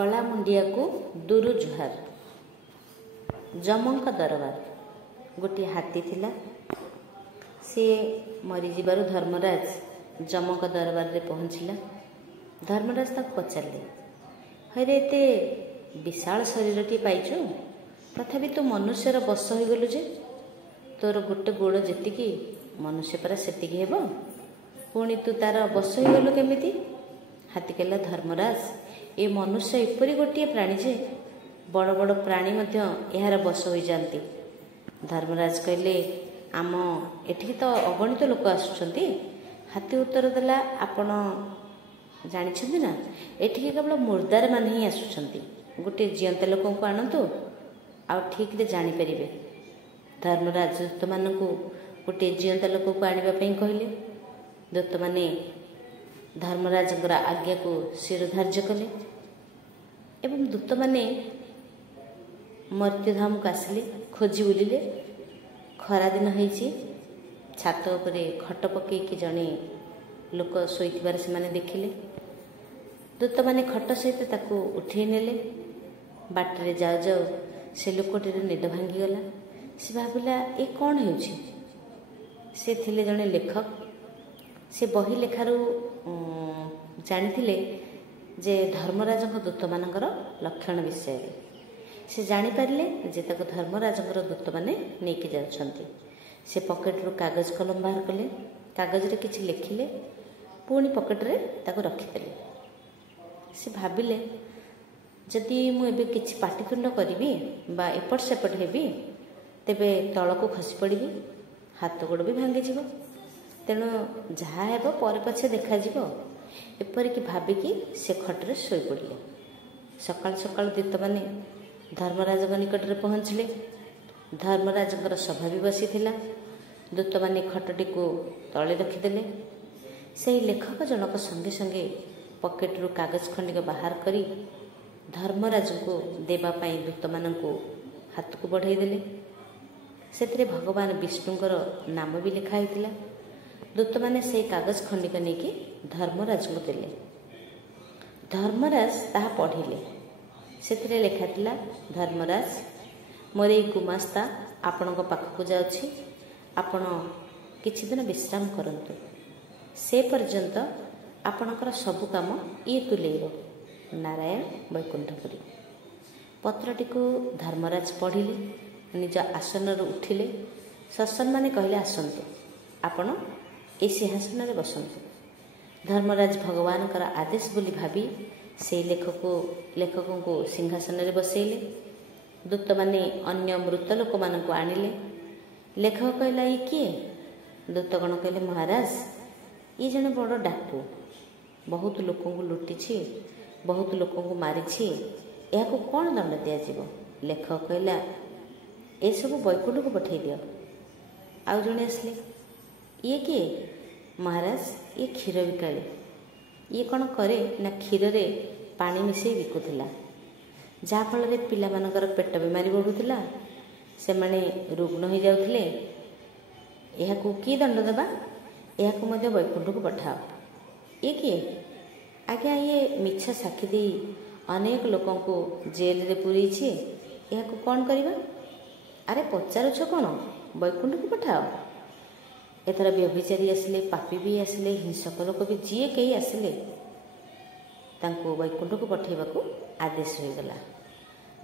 କଳା ମୁଣ୍ଡିଆକୁ ଦୁରୁ ଜୁହାର। ଯମଙ୍କ ଦରବାର। ଗୋଟିଏ ହାତୀ ଥିଲା। ସିଏ ମରିଯିବାରୁ ଧର୍ମରାଜ ଯମଙ୍କ ଦରବାରରେ ପହଞ୍ଚିଲା। ଧର୍ମରାଜ ତାକୁ ପଚାରିଲେ, ହଇରେ ଏତେ ବିଶାଳ ଶରୀରଟିଏ ପାଇଛୁ, ତଥାପି ତୁ ମନୁଷ୍ୟର ବଶ ହୋଇଗଲୁ ଯେ? ତୋର ଗୋଟେ ଗୋଡ଼ ଯେତିକି ମନୁଷ୍ୟ ପରା ସେତିକି ହେବ, ପୁଣି ତୁ ତାର ବଶ ହୋଇଗଲୁ କେମିତି? ହାତୀ କହିଲା, ଧର୍ମରାଜ, ଏ ମନୁଷ୍ୟ ଏପରି ଗୋଟିଏ ପ୍ରାଣୀ ଯେ ବଡ଼ ବଡ଼ ପ୍ରାଣୀ ମଧ୍ୟ ଏହାର ବଶ ହୋଇଯାଆନ୍ତି। ଧର୍ମରାଜ କହିଲେ, ଆମ ଏଠିକି ତ ଅଗଣିତ ଲୋକ ଆସୁଛନ୍ତି। ହାତୀ ଉତ୍ତର ଦେଲା, ଆପଣ ଜାଣିଛନ୍ତି ନା, ଏଠିକି କେବଳ ମୁର୍ଦାରମାନେ ହିଁ ଆସୁଛନ୍ତି। ଗୋଟିଏ ଜିଅନ୍ତା ଲୋକଙ୍କୁ ଆଣନ୍ତୁ, ଆଉ ଠିକ୍ରେ ଜାଣିପାରିବେ। ଧର୍ମରାଜ ଦୂତମାନଙ୍କୁ ଗୋଟିଏ ଜିଅନ୍ତା ଲୋକକୁ ଆଣିବା ପାଇଁ କହିଲେ। ଦୂତମାନେ ଧର୍ମରାଜଙ୍କର ଆଜ୍ଞାକୁ ଶିରୋଧାର୍ଯ୍ୟ କଲେ ଏବଂ ଦୂତମାନେ ମର୍ତ୍ତ୍ୟଧାମକୁ ଆସିଲେ, ଖୋଜି ବୁଲିଲେ। ଖରାଦିନ ହେଇଛି, ଛାତ ଉପରେ ଖଟ ପକାଇକି ଜଣେ ଲୋକ ଶୋଇଥିବାର ସେମାନେ ଦେଖିଲେ। ଦୂତମାନେ ଖଟ ସହିତ ତାକୁ ଉଠେଇ ନେଲେ। ବାଟରେ ଯାଉ ଯାଉ ସେ ଲୋକଟିର ନିଦ ଭାଙ୍ଗିଗଲା। ସେ ଭାବିଲା, ଏ କ'ଣ ହେଉଛି? ସେ ଥିଲେ ଜଣେ ଲେଖକ। ସେ ବହି ଲେଖାରୁ ଜାଣିଥିଲେ ଯେ ଧର୍ମରାଜଙ୍କ ଦୂତମାନଙ୍କର ଲକ୍ଷଣ ବିଷୟରେ। ସେ ଜାଣିପାରିଲେ ଯେ ତାକୁ ଧର୍ମରାଜଙ୍କର ଦୂତମାନେ ନେଇକି ଯାଉଛନ୍ତି। ସେ ପକେଟରୁ କାଗଜ କଲମ ବାହାର କଲେ, କାଗଜରେ କିଛି ଲେଖିଲେ, ପୁଣି ପକେଟରେ ତାକୁ ରଖିଦେଲେ। ସେ ଭାବିଲେ, ଯଦି ମୁଁ ଏବେ କିଛି ପାଟିତୁଣ୍ଡ କରିବି ବା ଏପଟ ସେପଟ ହେବି, ତେବେ ତଳକୁ ଖସି ପଡ଼ିବି, ହାତ ଗୋଡ଼ ବି ଭାଙ୍ଗିଯିବ। ତେଣୁ ଯାହା ହେବ ପରେ ପଛେ ଦେଖାଯିବ। ଏପରିକି ଭାବିକି ସେ ଖଟରେ ଶୋଇପଡ଼ିଲେ। ସକାଳୁ ସକାଳୁ ଦୂତମାନେ ଧର୍ମରାଜଙ୍କ ନିକଟରେ ପହଞ୍ଚିଲେ। ଧର୍ମରାଜଙ୍କର ସଭା ବି ବସିଥିଲା। ଦୂତମାନେ ଖଟଟିକୁ ତଳେ ରଖିଦେଲେ। ସେହି ଲେଖକ ଜଣକ ସଙ୍ଗେ ସଙ୍ଗେ ପକେଟରୁ କାଗଜ ଖଣ୍ଡିକ ବାହାର କରି ଧର୍ମରାଜଙ୍କୁ ଦେବା ପାଇଁ ଦୂତମାନଙ୍କୁ ହାତକୁ ବଢ଼ାଇ ଦେଲେ। ସେଥିରେ ଭଗବାନ ବିଷ୍ଣୁଙ୍କର ନାମ ବି ଲେଖା ହୋଇଥିଲା। ଦୂତମାନେ ସେହି କାଗଜ ଖଣ୍ଡିକ ନେଇକି ଧର୍ମରାଜଙ୍କୁ ଦେଲେ। ଧର୍ମରାଜ ତାହା ପଢ଼ିଲେ। ସେଥିରେ ଲେଖାଥିଲା, ଧର୍ମରାଜ, ମୋର ଏଇ ଗୁମାସ୍ତା ଆପଣଙ୍କ ପାଖକୁ ଯାଉଛି। ଆପଣ କିଛି ଦିନ ବିଶ୍ରାମ କରନ୍ତୁ। ସେ ପର୍ଯ୍ୟନ୍ତ ଆପଣଙ୍କର ସବୁ କାମ ଇଏ ତୁଲେଇବ। ନାରାୟଣ ବୈକୁଣ୍ଠପୁରୀ। ପତ୍ରଟିକୁ ଧର୍ମରାଜ ପଢ଼ିଲେ। ନିଜ ଆସନରୁ ଉଠିଲେ। ସତ୍ସନ୍ମାନେ କହିଲେ, ଆସନ୍ତୁ, ଆପଣ ଏ ସିଂହାସନରେ ବସନ୍ତୁ। ଧର୍ମରାଜ ଭଗବାନଙ୍କର ଆଦେଶ ବୋଲି ଭାବି ସେହି ଲେଖକଙ୍କୁ ସିଂହାସନରେ ବସେଇଲେ। ଦୂତମାନେ ଅନ୍ୟ ମୃତ ଲୋକମାନଙ୍କୁ ଆଣିଲେ। ଲେଖକ କହିଲା, ଇଏ କିଏ? ଦୂତଗଣ କହିଲେ, ମହାରାଜ, ଇଏ ଜଣେ ବଡ଼ ଡାକୁ। ବହୁତ ଲୋକଙ୍କୁ ଲୁଟିଛି, ବହୁତ ଲୋକଙ୍କୁ ମାରିଛି। ଏହାକୁ କ'ଣ ଦଣ୍ଡ ଦିଆଯିବ? ଲେଖକ କହିଲା, ଏସବୁ ବୈକୁଣ୍ଠକୁ ପଠାଇ ଦିଅ। ଆଉ ଜଣେ ଆସିଲେ, ଇଏ କିଏ? ମହାରାଜ, ଇଏ କ୍ଷୀର ବିକାଳି। ଇଏ କ'ଣ କରେ ନା କ୍ଷୀରରେ ପାଣି ମିଶାଇ ବିକୁଥିଲା, ଯାହାଫଳରେ ପିଲାମାନଙ୍କର ପେଟ ବେମାରୀ ବଢ଼ୁଥିଲା, ସେମାନେ ରୁଗ୍ଣ ହୋଇଯାଉଥିଲେ। ଏହାକୁ କି ଦଣ୍ଡ ଦେବା? ଏହାକୁ ମଧ୍ୟ ବୈକୁଣ୍ଠକୁ ପଠାଅ। ଇଏ କିଏ? ଆଜ୍ଞା, ଇଏ ମିଛ ସାକ୍ଷୀ ଦେଇ ଅନେକ ଲୋକଙ୍କୁ ଜେଲରେ ପୁରେଇଛି। ଏହାକୁ କ'ଣ କରିବା? ଆରେ ପଚାରୁଛ କ'ଣ? ବୈକୁଣ୍ଠକୁ ପଠାଅ। ଏଥର ବ୍ୟଭିଚାରୀ ଆସିଲେ, ପାପୀ ବି ଆସିଲେ, ହିଂସକ ଲୋକ ବି ଯିଏ କେହି ଆସିଲେ, ତାଙ୍କୁ ବୈକୁଣ୍ଠକୁ ପଠାଇବାକୁ ଆଦେଶ ହୋଇଗଲା।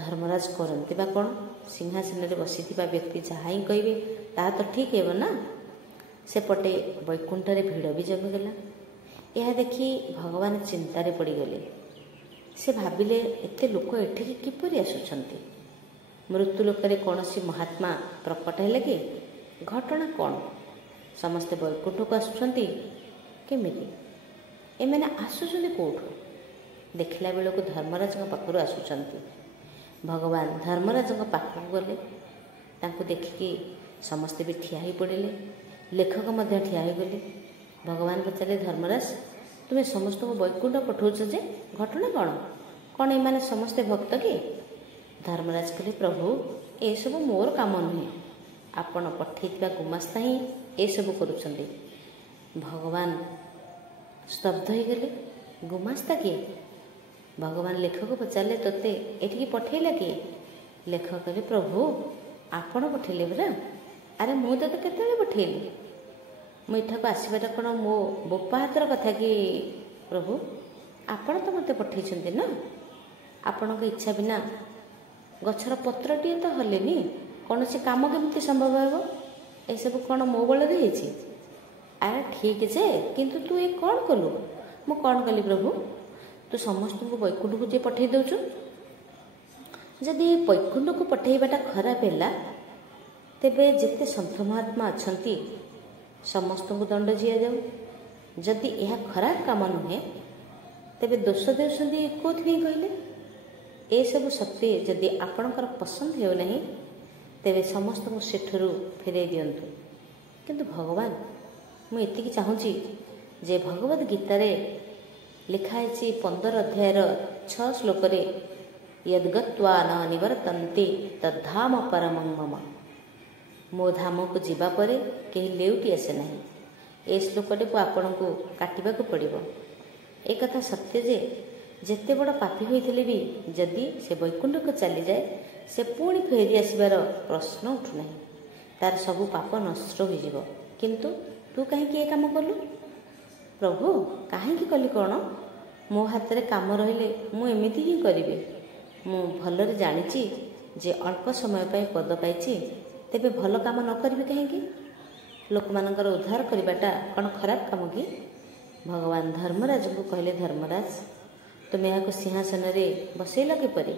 ଧର୍ମରାଜ କରନ୍ତି ବା କ'ଣ? ସିଂହାସନରେ ବସିଥିବା ବ୍ୟକ୍ତି ଯାହା ହିଁ କହିବେ ତାହା ତ ଠିକ୍ ହେବ ନା। ସେପଟେ ବୈକୁଣ୍ଠରେ ଭିଡ଼ ବି ଜମିଗଲା। ଏହା ଦେଖି ଭଗବାନ ଚିନ୍ତାରେ ପଡ଼ିଗଲେ। ସେ ଭାବିଲେ, ଏତେ ଲୋକ ଏଠିକି କିପରି ଆସୁଛନ୍ତି? ମୃତ୍ୟୁ ଲୋକରେ କୌଣସି ମହାତ୍ମା ପ୍ରକଟ ହେଲେ କି? ଘଟଣା କ'ଣ? ସମସ୍ତେ ବୈକୁଣ୍ଠକୁ ଆସୁଛନ୍ତି କେମିତି? ଏମାନେ ଆସୁଛନ୍ତି କେଉଁଠୁ? ଦେଖିଲା ବେଳକୁ ଧର୍ମରାଜଙ୍କ ପାଖରୁ ଆସୁଛନ୍ତି। ଭଗବାନ ଧର୍ମରାଜଙ୍କ ପାଖକୁ ଗଲେ। ତାଙ୍କୁ ଦେଖିକି ସମସ୍ତେ ବି ଠିଆ ହୋଇପଡ଼ିଲେ। ଲେଖକ ମଧ୍ୟ ଠିଆ ହୋଇଗଲେ। ଭଗବାନ ପଚାରିଲେ, ଧର୍ମରାଜ, ତୁମେ ସମସ୍ତଙ୍କୁ ବୈକୁଣ୍ଠ ପଠାଉଛ ଯେ, ଘଟଣା କ'ଣ? କ'ଣ ଏମାନେ ସମସ୍ତେ ଭକ୍ତ କି? ଧର୍ମରାଜ କହିଲେ, ପ୍ରଭୁ, ଏସବୁ ମୋର କାମ ନୁହେଁ। ଆପଣ ପଠାଇଥିବା ଗୁମାସ୍ତା ହିଁ ଏସବୁ କରୁଛନ୍ତି। ଭଗବାନ ସ୍ତବ୍ଧ ହୋଇଗଲେ। ଗୁମାସ୍ତା କିଏ? ଭଗବାନ ଲେଖକ ପଚାରିଲେ, ତୋତେ ଏଠିକି ପଠେଇଲା କିଏ? ଲେଖକ କହିଲେ, ପ୍ରଭୁ ଆପଣ ପଠେଇଲେ ପରା। ଆରେ ମୁଁ ତୋତେ କେତେବେଳେ ପଠେଇଲି? ମୁଁ ଏଠାକୁ ଆସିବାଟା କ'ଣ ମୋ ବୋପା ହାତର କଥା କି ପ୍ରଭୁ? ଆପଣ ତ ମୋତେ ପଠେଇଛନ୍ତି ନା। ଆପଣଙ୍କ ଇଚ୍ଛା ବିନା ଗଛର ପତ୍ରଟିଏ ତ ହଲେନି, କୌଣସି କାମ କେମିତି ସମ୍ଭବ ହେବ? ଏସବୁ କ'ଣ ମୋ ବଳରେ ହେଇଛି? ଆରେ ଠିକ୍ ଯେ, କିନ୍ତୁ ତୁ ଏ କ'ଣ କଲୁ? ମୁଁ କ'ଣ କଲି ପ୍ରଭୁ? ତୁ ସମସ୍ତଙ୍କୁ ବୈକୁଣ୍ଠକୁ ଯିଏ ପଠେଇ ଦେଉଛୁ। ଯଦି ଏ ବୈକୁଣ୍ଠକୁ ପଠେଇବାଟା ଖରାପ ହେଲା, ତେବେ ଯେତେ ସନ୍ଥ ମହାତ୍ମା ଅଛନ୍ତି ସମସ୍ତଙ୍କୁ ଦଣ୍ଡ ଦିଆଯାଉ। ଯଦି ଏହା ଖରାପ କାମ ନୁହେଁ, ତେବେ ଦୋଷ ଦେଉଛନ୍ତି କେଉଁଥିପାଇଁ କହିଲେ? ଏସବୁ ସତ୍ତ୍ୱେ ଯଦି ଆପଣଙ୍କର ପସନ୍ଦ ହେଉନାହିଁ, ତେବେ ସମସ୍ତଙ୍କୁ ସେଠାରୁ ଫେରାଇ ଦିଅନ୍ତୁ। କିନ୍ତୁ ଭଗବାନ, ମୁଁ ଏତିକି ଚାହୁଁଛି ଯେ ଭଗବଦ୍ ଗୀତାରେ ଲେଖା ହେଇଛି 15 ଅଧ୍ୟାୟର 6 ଶ୍ଲୋକରେ, ୟଦ୍ଗତ୍ୱା ନ ନିବର୍ତ୍ତନ୍ତେ ତଦ୍ଧାମ ପରମଂ ମମ। ମୋ ଧାମକୁ ଯିବା ପରେ କେହି ଲେଉଟି ଆସେ ନାହିଁ। ଏ ଶ୍ଲୋକଟିକୁ ଆପଣଙ୍କୁ କାଟିବାକୁ ପଡ଼ିବ। ଏକଥା ସତ୍ୟ ଯେ ଯେତେ ବଡ଼ ପାପୀ ହୋଇଥିଲେ ବି ଯଦି ସେ ବୈକୁଣ୍ଠକୁ ଚାଲିଯାଏ, ସେ ପୁଣି ଫେରି ଆସିବାର ପ୍ରଶ୍ନ ଉଠୁନାହିଁ। ତାର ସବୁ ପାପ ନଷ୍ଟ ହୋଇଯିବ। କିନ୍ତୁ ତୁ କାହିଁକି ଏ କାମ କଲୁ? ପ୍ରଭୁ କାହିଁକି କଲି କ'ଣ? ମୋ ହାତରେ କାମ ରହିଲେ ମୁଁ ଏମିତି ହିଁ କରିବି। ମୁଁ ଭଲରେ ଜାଣିଛି ଯେ ଅଳ୍ପ ସମୟ ପାଇଁ ପଦ ପାଇଛି, ତେବେ ଭଲ କାମ ନ କରିବି କାହିଁକି? ଲୋକମାନଙ୍କର ଉଦ୍ଧାର କରିବାଟା କ'ଣ ଖରାପ କାମ କି? ଭଗବାନ ଧର୍ମରାଜଙ୍କୁ କହିଲେ, ଧର୍ମରାଜ ତୁମେ ଏହାକୁ ସିଂହାସନରେ ବସେଇଲ କିପରି?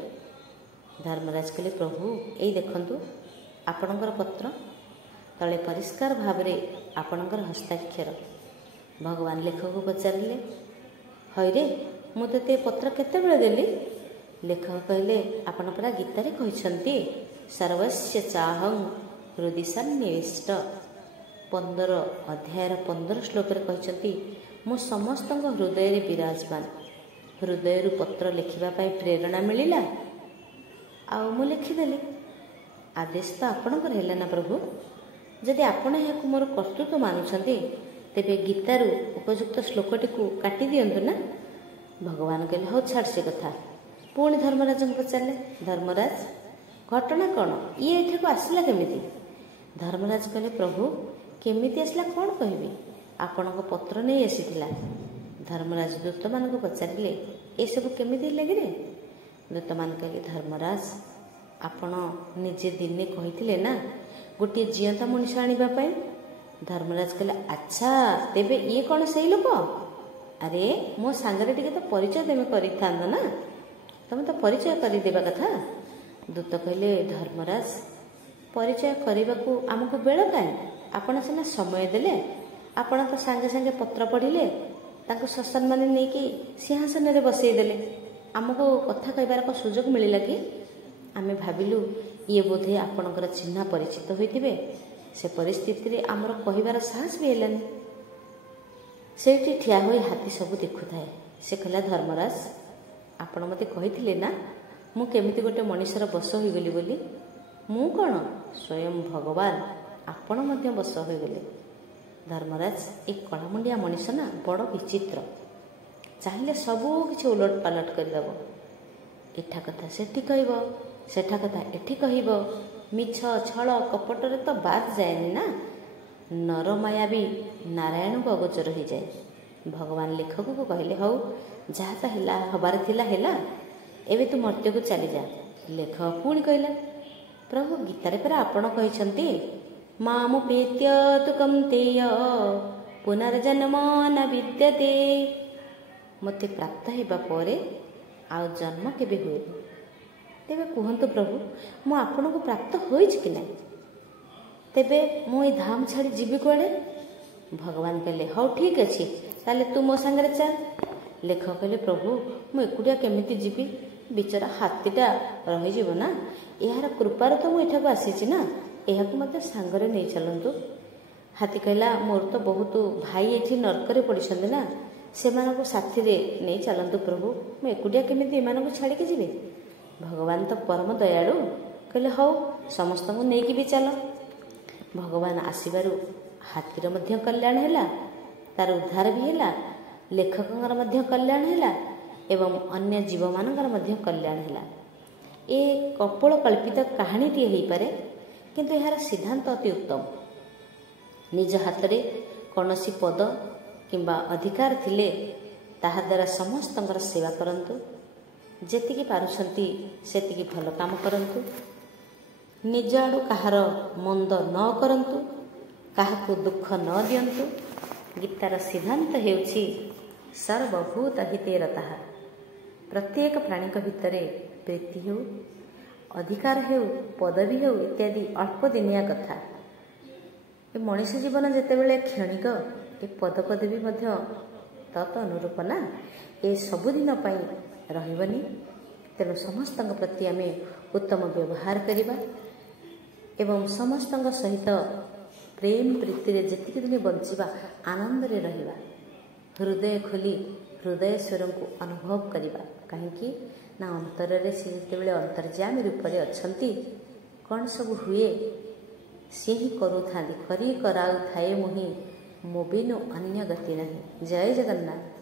ଧର୍ମରାଜ କହିଲେ, ପ୍ରଭୁ ଏଇ ଦେଖନ୍ତୁ ଆପଣଙ୍କର ପତ୍ର, ତଳେ ପରିଷ୍କାର ଭାବରେ ଆପଣଙ୍କର ହସ୍ତାକ୍ଷର। ଭଗବାନ ଲେଖକକୁ ପଚାରିଲେ, ହଇରେ ମୁଁ ତୋତେ ପତ୍ର କେତେବେଳେ ଦେଲି? ଲେଖକ କହିଲେ, ଆପଣ ପରା ଗୀତାରେ କହିଛନ୍ତି, ସର୍ବସ୍ୟ ଚାହଂ ହୃଦି ସନ୍ନିବିଷ୍ଟ। 15 ଅଧ୍ୟାୟର 15 ଶ୍ଲୋକରେ କହିଛନ୍ତି, ମୁଁ ସମସ୍ତଙ୍କ ହୃଦୟରେ ବିରାଜମାନ। ହୃଦୟରୁ ପତ୍ର ଲେଖିବା ପାଇଁ ପ୍ରେରଣା ମିଳିଲା, ଆଉ ମୁଁ ଲେଖିଦେଲି। ଆଦେଶ ତ ଆପଣଙ୍କର ହେଲା ନା ପ୍ରଭୁ। ଯଦି ଆପଣ ଏହାକୁ ମୋର କର୍ତ୍ତୃତ୍ୱ ମାନୁଛନ୍ତି, ତେବେ ଗୀତାରୁ ଉପଯୁକ୍ତ ଶ୍ଲୋକଟିକୁ କାଟି ଦିଅନ୍ତୁ ନା। ଭଗବାନ କହିଲେ, ହଉ ଛାଡ଼ ସେ କଥା। ପୁଣି ଧର୍ମରାଜଙ୍କୁ ପଚାରିଲେ, ଧର୍ମରାଜ ଘଟଣା କ'ଣ? ଇଏ ଏଠାକୁ ଆସିଲା କେମିତି? ଧର୍ମରାଜ କହିଲେ, ପ୍ରଭୁ କେମିତି ଆସିଲା କ'ଣ କହିବି? ଆପଣଙ୍କ ପତ୍ର ନେଇ ଆସିଥିଲା। ଧର୍ମରାଜ ଦୂତମାନଙ୍କୁ ପଚାରିଲେ, ଏସବୁ କେମିତି ହେଲା କିରେ? ଦୂତମାନେ କହିଲେ, ଧର୍ମରାଜ ଆପଣ ନିଜେ ଦିନେ କହିଥିଲେ ନା ଗୋଟିଏ ଜିଅନ୍ତା ମଣିଷ ଆଣିବା ପାଇଁ। ଧର୍ମରାଜ କହିଲେ, ଆଚ୍ଛା ତେବେ ଇଏ କ'ଣ ସେଇ ଲୋକ? ଆରେ ମୋ ସାଙ୍ଗରେ ଟିକେ ତ ପରିଚୟ ତମେ କରିଥାନ୍ତ ନା, ତମେ ତ ପରିଚୟ କରିଦେବା କଥା। ଦୂତ କହିଲେ, ଧର୍ମରାଜ ପରିଚୟ କରିବାକୁ ଆମକୁ ବେଳ କାହିଁ? ଆପଣ ସିନା ସମୟ ଦେଲେ, ଆପଣ ତ ସାଙ୍ଗେ ସାଙ୍ଗେ ପତ୍ର ପଢ଼ିଲେ, ତାଙ୍କୁ ସସମ୍ମାନେ ନେଇକି ସିଂହାସନରେ ବସେଇ ଦେଲେ। ଆମକୁ କଥା କହିବାର ଏକ ସୁଯୋଗ ମିଳିଲା କି? ଆମେ ଭାବିଲୁ ଇଏ ବୋଧେ ଆପଣଙ୍କର ଚିହ୍ନା ପରିଚିତ ହୋଇଥିବେ। ସେ ପରିସ୍ଥିତିରେ ଆମର କହିବାର ସାହସ ବି ହେଲାନି। ସେଇଠି ଠିଆ ହୋଇ ହାତୀ ସବୁ ଦେଖୁଥାଏ। ସେ କହିଲା, ଧର୍ମରାଜ ଆପଣ ମୋତେ କହିଥିଲେ ନା ମୁଁ କେମିତି ଗୋଟେ ମଣିଷର ବଶ ହୋଇଗଲି ବୋଲି। ମୁଁ କ'ଣ, ସ୍ୱୟଂ ଭଗବାନ ଆପଣ ମଧ୍ୟ ବଶ ହୋଇଗଲେ। ଧର୍ମରାଜ ଏ କଳାମୁଣ୍ଡିଆ ମଣିଷ ନା ବଡ଼ ବିଚିତ୍ର। ଚାହିଁଲେ ସବୁ କିଛି ଓଲଟ ପାଲଟ କରିଦେବ। ଏଠା କଥା ସେଠି କହିବ, ସେଠା କଥା ଏଠି କହିବ। ମିଛ ଛଳ କପଟରେ ତ ବାଦ ଯାଏନି ନା। ନରମାୟା ବି ନାରାୟଣଙ୍କୁ ଅଗୋଚର ହୋଇଯାଏ। ଭଗବାନ ଲେଖକକୁ କହିଲେ, ହଉ ଯାହା ତ ହେଲା ହବାର ଥିଲା ହେଲା, ଏବେ ତୁ ମର୍ତ୍ତ୍ୟକୁ ଚାଲିଯା। ଲେଖକ ପୁଣି କହିଲା, ପ୍ରଭୁ ଗୀତାରେ ପରା ଆପଣ କହିଛନ୍ତି, ମାମୁପେତ୍ୟ ତୁ କୌନ୍ତେୟ ପୁନର୍ଜନ୍ମ ନ ବିଦ୍ୟତେ। ମୋତେ ପ୍ରାପ୍ତ ହେବା ପରେ ଆଉ ଜନ୍ମ କେବେ ହୁଏନି। ତେବେ କୁହନ୍ତୁ ପ୍ରଭୁ, ମୁଁ ଆପଣଙ୍କୁ ପ୍ରାପ୍ତ ହୋଇଛି କି ନାହିଁ? ତେବେ ମୁଁ ଏଇ ଧାମ ଛାଡ଼ି ଯିବି କୁଆଡ଼େ? ଭଗବାନ କହିଲେ, ହଉ ଠିକ୍ ଅଛି, ତାହେଲେ ତୁ ମୋ ସାଙ୍ଗରେ ଚାଲ। ଲେଖକ କହିଲେ, ପ୍ରଭୁ ମୁଁ ଏକୁଟିଆ କେମିତି ଯିବି? ବିଚରା ହାତୀଟା ରହିଯିବ ନା। ଏହାର କୃପାରୁ ତ ମୁଁ ଏଠାକୁ ଆସିଛି ନା, ଏହାକୁ ମଧ୍ୟ ସାଙ୍ଗରେ ନେଇ ଚାଲନ୍ତୁ। ହାତୀ କହିଲା, ମୋର ତ ବହୁତ ଭାଇ ଏଠି ନର୍କରେ ପଡ଼ିଛନ୍ତି ନା, ସେମାନଙ୍କୁ ସାଥିରେ ନେଇ ଚାଲନ୍ତୁ ପ୍ରଭୁ। ମୁଁ ଏକୁଟିଆ କେମିତି ଏମାନଙ୍କୁ ଛାଡ଼ିକି ଯିବି? ଭଗବାନ ତ ପରମ ଦୟାଳୁ। କହିଲେ, ହଉ ସମସ୍ତଙ୍କୁ ନେଇକି ବି ଚାଲ। ଭଗବାନ ଆସିବାରୁ ହାତୀର ମଧ୍ୟ କଲ୍ୟାଣ ହେଲା, ତାର ଉଦ୍ଧାର ବି ହେଲା, ଲେଖକଙ୍କର ମଧ୍ୟ କଲ୍ୟାଣ ହେଲା। ଏବଂ ଅନ୍ୟ ଜୀବମାନଙ୍କର ମଧ୍ୟ କଲ୍ୟାଣ ହେଲା। ଏ କପୋଳ କଳ୍ପିତ କାହାଣୀଟିଏ ହୋଇପାରେ, କିନ୍ତୁ ଏହାର ସିଦ୍ଧାନ୍ତ ଅତି ଉତ୍ତମ। ନିଜ ହାତରେ କୌଣସି ପଦ କିମ୍ବା ଅଧିକାର ଥିଲେ ତାହା ଦ୍ୱାରା ସମସ୍ତଙ୍କର ସେବା କରନ୍ତୁ। ଯେତିକି ପାରୁଛନ୍ତି ସେତିକି ଭଲ କାମ କରନ୍ତୁ। ନିଜ ଆଡ଼ୁ କାହାର ମନ୍ଦ ନ କରନ୍ତୁ, କାହାକୁ ଦୁଃଖ ନ ଦିଅନ୍ତୁ। ଗୀତାର ସିଦ୍ଧାନ୍ତ ହେଉଛି ସର୍ବଭୂତ ହିତେ ରତଃ। ପ୍ରତ୍ୟେକ ପ୍ରାଣୀଙ୍କ ଭିତରେ ପ୍ରୀତି ହେଉ, ଅଧିକାର ହେଉ, ପଦବୀ ହେଉ ଇତ୍ୟାଦି ଅଳ୍ପ ଦିନିଆ କଥା। ଏ ମଣିଷ ଜୀବନ ଯେତେବେଳେ କ୍ଷଣିକ, ଏ ପଦପଦବୀ ମଧ୍ୟ ତତ୍ ଅନୁରୂପ ନା, ଏ ସବୁଦିନ ପାଇଁ ରହିବନି। ତେଣୁ ସମସ୍ତଙ୍କ ପ୍ରତି ଆମେ ଉତ୍ତମ ବ୍ୟବହାର କରିବା ଏବଂ ସମସ୍ତଙ୍କ ସହିତ ପ୍ରେମ ପ୍ରୀତିରେ ଯେତିକି ଦିନ ବଞ୍ଚିବା ଆନନ୍ଦରେ ରହିବା। ହୃଦୟ ଖୋଲି ହୃଦୟେଶ୍ୱରଙ୍କୁ ଅନୁଭବ କରିବା। କାହିଁକି ନା ଅନ୍ତରରେ ସେ ଯେତେବେଳେ ଅନ୍ତର୍ଯାମୀ ରୂପରେ ଅଛନ୍ତି, କ'ଣ ସବୁ ହୁଏ ସିଏ ହିଁ କରୁଥାନ୍ତି। କରି କରାଉଥାଏ ମୁହିଁ ମୋ ବିନୁ ଅନ୍ୟ ଗତି ନାହିଁ। ଜୟ ଜଗନ୍ନାଥ।